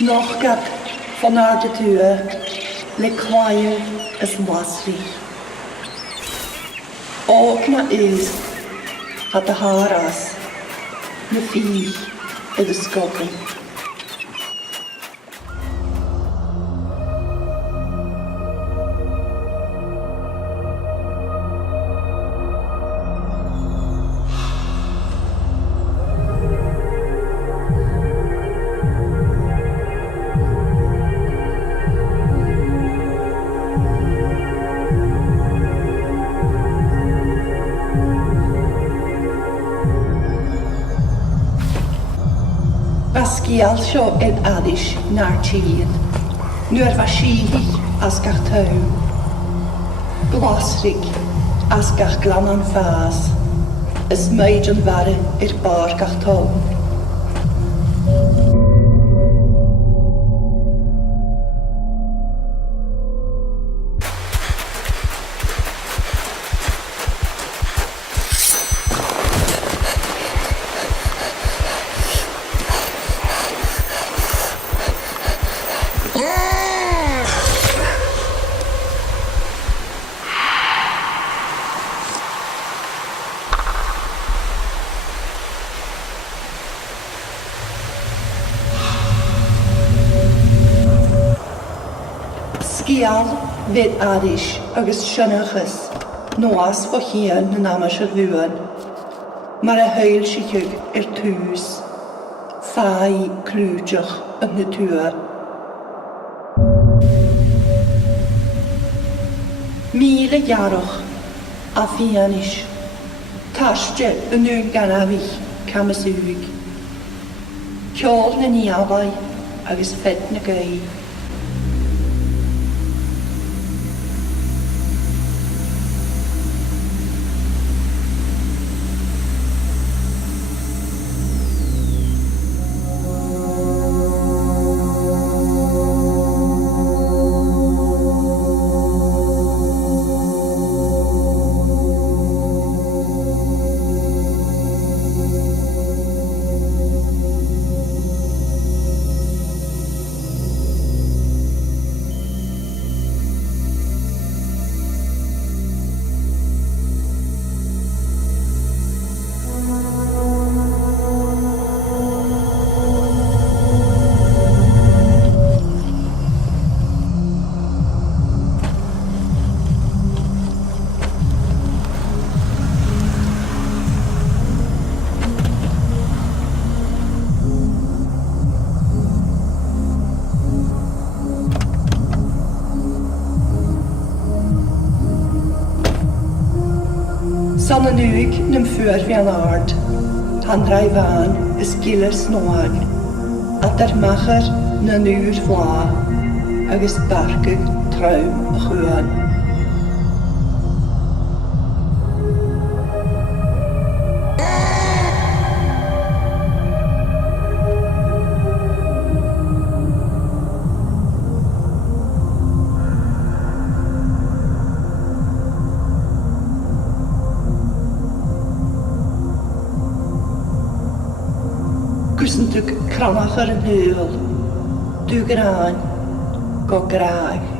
Nog gab vanuit de deur le kwaaier as wasri. Ook na is had de haras, de vier en de skoppen. Sgial sio en adish na'r tîn, nu'r fasihi as gach taw, glasrig as gach glanan fas, ys meid yn fare i'r bar gach taw. Sgial fyd adish agos sianachus, noas fo hien yn amas yr ddwy'n. Mae'r hyl sichig i'r tŵs, thai clwydioch yn y tŵr. Mil y garwch a fianish, tasje yn yw'n ganafich cam y sŵg. Ciol na niafau agos fed na gei. Son yn uig nym ffwyr fi an ard, han rai fan ys gilyr snoag, a der macher na nŵr fla, agos bargyg trawm y chwan. Gwsntwg cranach ar yn hyl, dw graen, go graag.